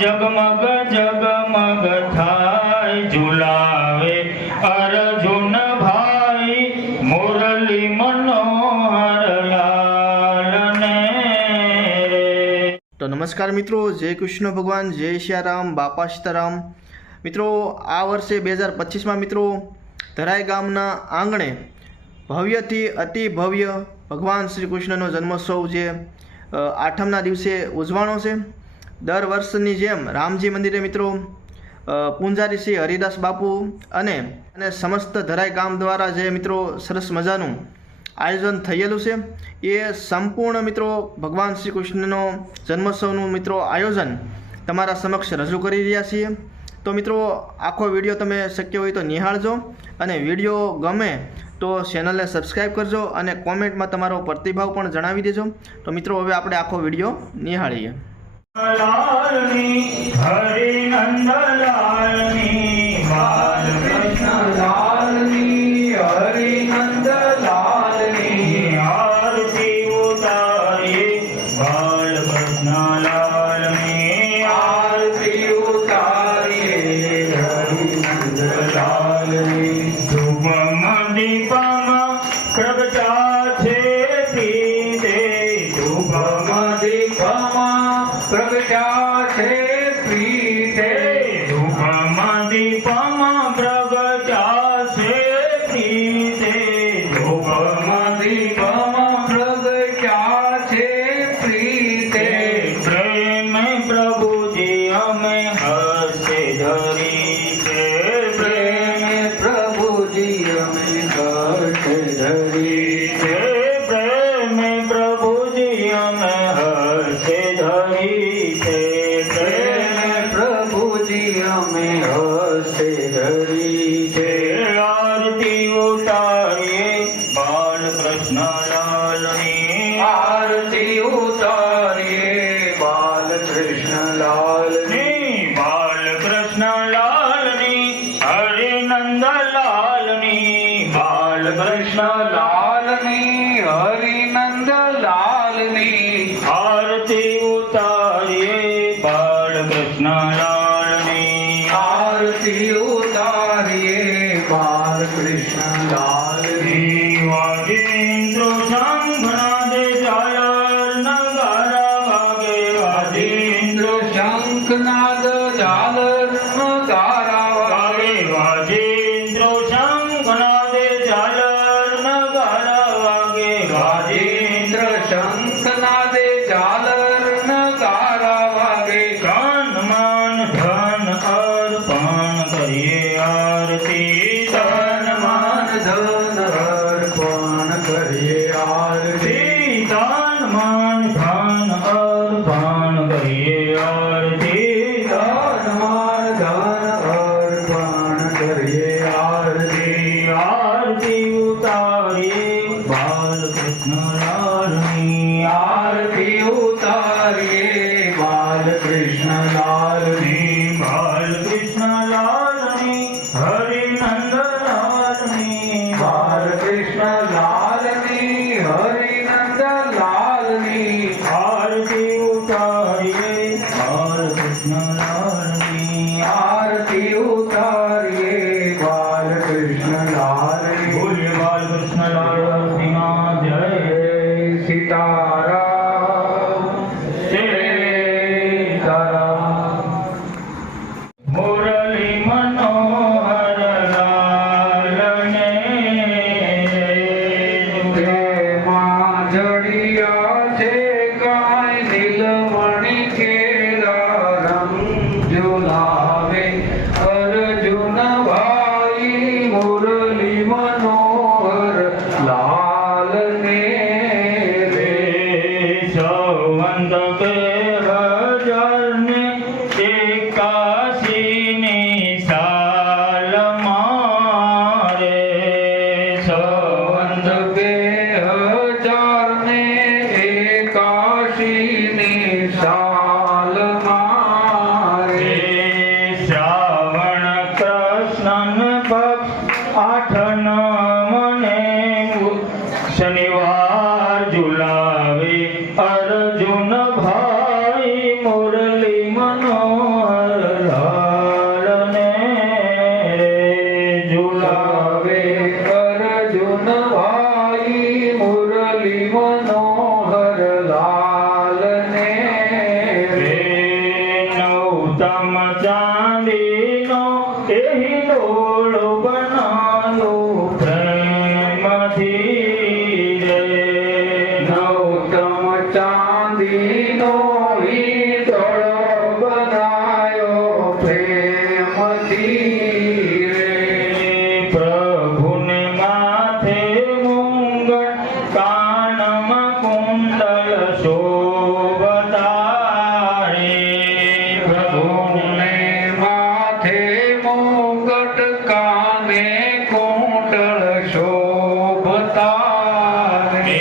जगमग जगमग थाय झुलावे अर्जुन भाई मुरली मनोहर लाल ने। तो नमस्कार मित्रों, जय कृष्ण भगवान, जय सियाराम, बापा सीताराम। मित्रों, आ वर्षे 2025 में मित्रों धराई गामना आंगणे भव्यथी अति भव्य भगवान श्री कृष्णनो जन्मोत्सव जे आठमना दिवसे उजवाणो छे। दर वर्षनी जेम रामजी मंदिरे मित्रों पूंजारी श्री हरिदास बापू अने समस्त धराई गाम द्वारा जे मित्रों सरस मजानुं आयोजन थयेलुं छे। ए संपूर्ण मित्रों भगवान श्री कृष्णनो जन्मोत्सवनुं मित्रों आयोजन तमारा समक्ष रजू करी रह्या छीए। तो मित्रों आखो विडियो तमे शक्य होय तो निहाळजो अने विडियो गमे तो चेनल ने सब्सक्राइब करजो अने कॉमेंट में तमारो प्रतिभाव पण जणावी देजो। तो मित्रों हवे आपणे आखो विडियो निहाळीए। लालनी हरि नंदन लालनी बाल कृष्ण लालनी हरि नंदन लालनी आरती उतारिए बाल कृष्ण लालनी आरती उतारिए हरि नंदन लालनी। शुभम दीपम प्रगटा छे प्रीते शुभम दीपम प्रगटा छे प्रीते धूपम दीपम प्रगटा छे प्रीते धूपम दीपम प्रगटा छे प्रीते। प्रेम प्रभु जी हमें हर्षे धरी छे प्रेम प्रभु जी हमें हर्षे धरी छे प्रेम प्रभु जी हमें हर्षे धरी में हर्षे धरी छे। आरती उतारिए बाल कृष्ण लालनी आरती उतारिए बाल कृष्ण लालनी बाल कृष्ण लालनी हरि नंदन लालनी बाल कृष्ण लालनी हरि नंदन लालनी आरती उतारिए बाल कृष्ण लालनी आरती उतारिए बाल कृष्ण लालनी। वाजेंद्र शंखनादे झालर नगारा वागे वाजेंद्र शंखनाद झालर नगारा वागे वाजेंद्र शंखनादे झालर नगारा वागे वाजेंद्र शंखनादे झालर नगारा वागे। कान मान धन अर्पण करिए आरती तन मान धन अर्पण करिए आरती तन मान धन अर्पण करिए आरती तन मान धन अर्पण करिए आरती। आरती उतारिए बाल कृष्ण लालनी आरती उतारिए बाल कृष्ण लालनी बाल कृष्ण लालनी हरि नंदन लालनी बाल कृष्ण लालनी हरि नंदन लालनी आरती उतारिए बाल कृष्ण लालनी आरती उतारिए बाल कृष्ण लालनी। बोलिए बाल कृष्ण लालनी जय सीताराम जय सीताराम। નિશાલ મારે શ્રાવણ કૃષ્ણ પક્ષ આઠન મને શનિવાર ઝુલાવે અર્જુન ભાઈ મુરલી મનોહર લાલને ઝુલાવે અર્જુન ભાઈ મુરલી મનોહર લાલને નવતમ ચાંદીનો એ ડોળો બનાયો પ્રેમથી રે નવતમ ચાંદીનો હિંડોળો બનાયો પ્રેમથી રે પ્રભુને માથે મુંગટ કાનમાં કુંડળ શોભતારે પ્રભુને માથે મુગટ કાને કુંડળ શોભતા રે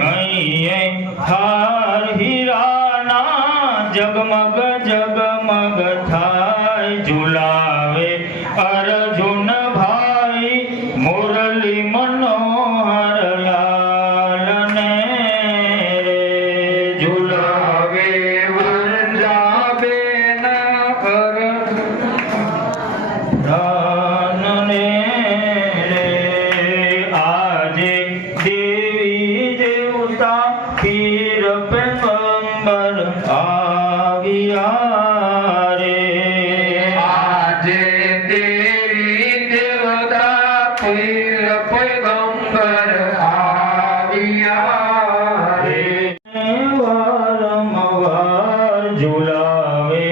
હૈયે હાર હીરાના જગમગ જગમગ થાય ઝુલાવે અર્જુન ભાઈ મુરલી મનોહર લાલને ઝુલાવે વરજાબેન ધનને આજે દેવી દેવતા પીર પેગંબર આવ્યા રે આજે દેવી દેવતા પીર પૈગંબર આવ્યા રે વારંવાર ઝુલાવે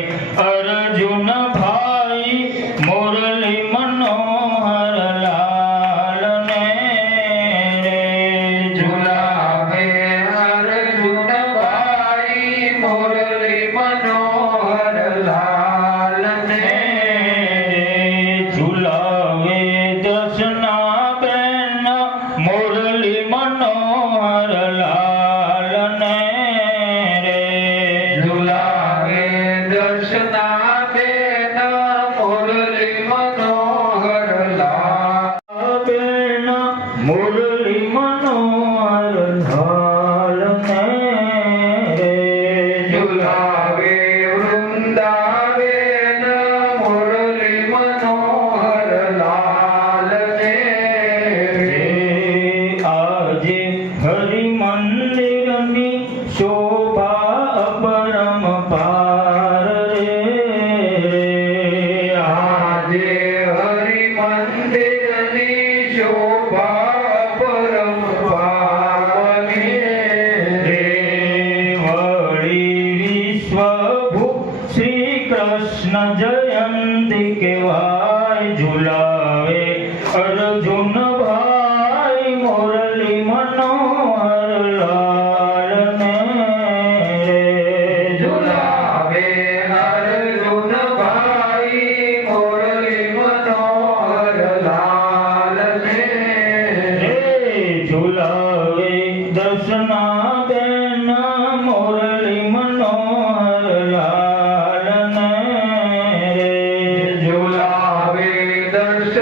અર્જુન ભાઈ મુરલી મનોહર લાલને ઝુલાવે અર્જુન ભાઈ મુરલી મનોહર લાલને ઝુલાવે દર્શનાબેન મુરલી મનોહર લાલને ઝુલાવે દર્શનાબેન મુરલી મનોહર બેન મુરલી મનોહર લાલને ઝુલાવે વૃંદાબેન મુરલી મનોહર લાલને આજે હરિ મંદિરની શોભા અપરમ પાર રે આજે હરિ મંદિરની શોભા પરમ પાવને વળી વિશ્વભૂ શ્રી કૃષ્ણ જયંતી કહેવાય ઝુલાવે અર્જુન ભાઈ મુરલી મનોહર લાલને ઝુલાવે અર્જુન ભાઈ મુરલી મનોહર લાલને ઝુલાવે દર્શનાબેન મુરલી મનોહર લાલને ઝુલાવે દર્શન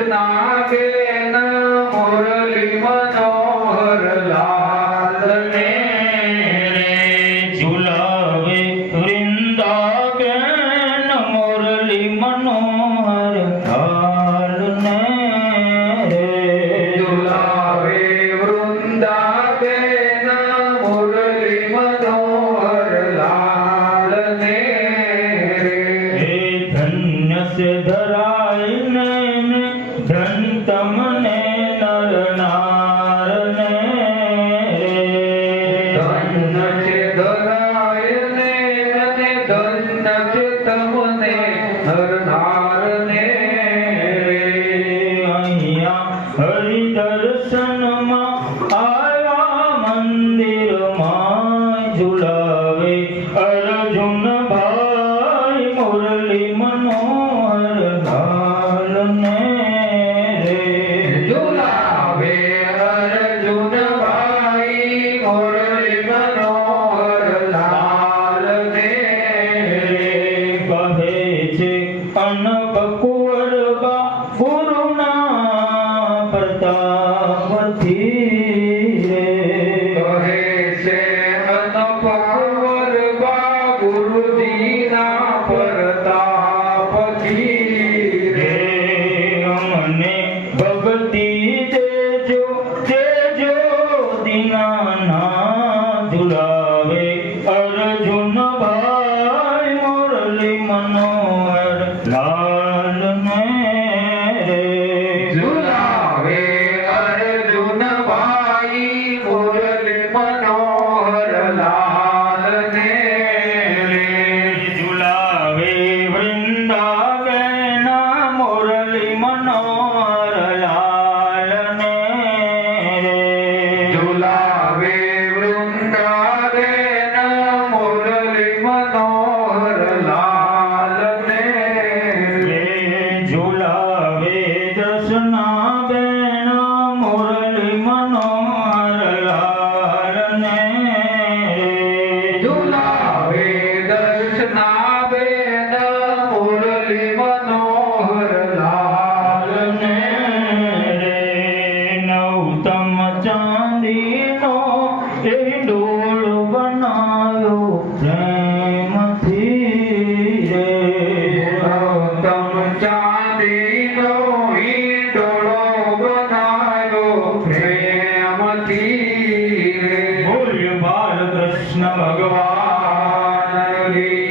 મુરલી